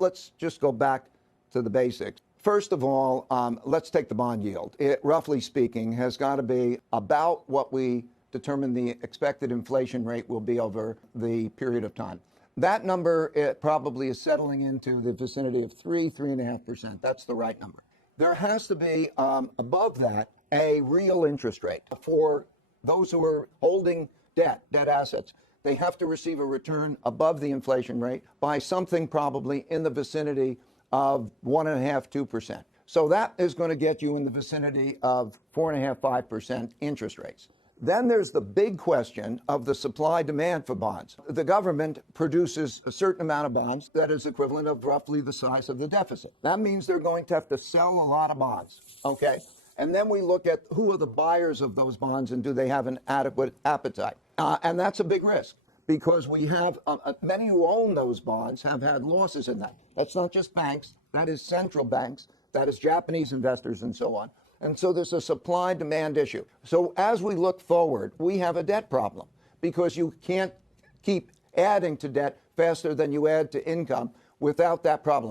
let's just go back to the basics. First of all, let's take the bond yield. It, roughly speaking, has got to be about what we determine the expected inflation rate will be over the period of time. That number, it probably is settling into the vicinity of 3.5%. That's the right number. There has to be, above that, a real interest rate for those who are holding debt assets. They have to receive a return above the inflation rate by something probably in the vicinity of 1.5%, 2%. So that is going to get you in the vicinity of 4.5%, 5% interest rates. Then there's the big question of the supply demand for bonds. The government produces a certain amount of bonds that is equivalent of roughly the size of the deficit. That means they're going to have to sell a lot of bonds, okay? And then we look at who are the buyers of those bonds and do they have an adequate appetite? And that's a big risk because we have many who own those bonds have had losses in that. That's not just banks, that is central banks, that is Japanese investors and so on. And so there's a supply-demand issue. So as we look forward, we have a debt problem because you can't keep adding to debt faster than you add to income without that problem.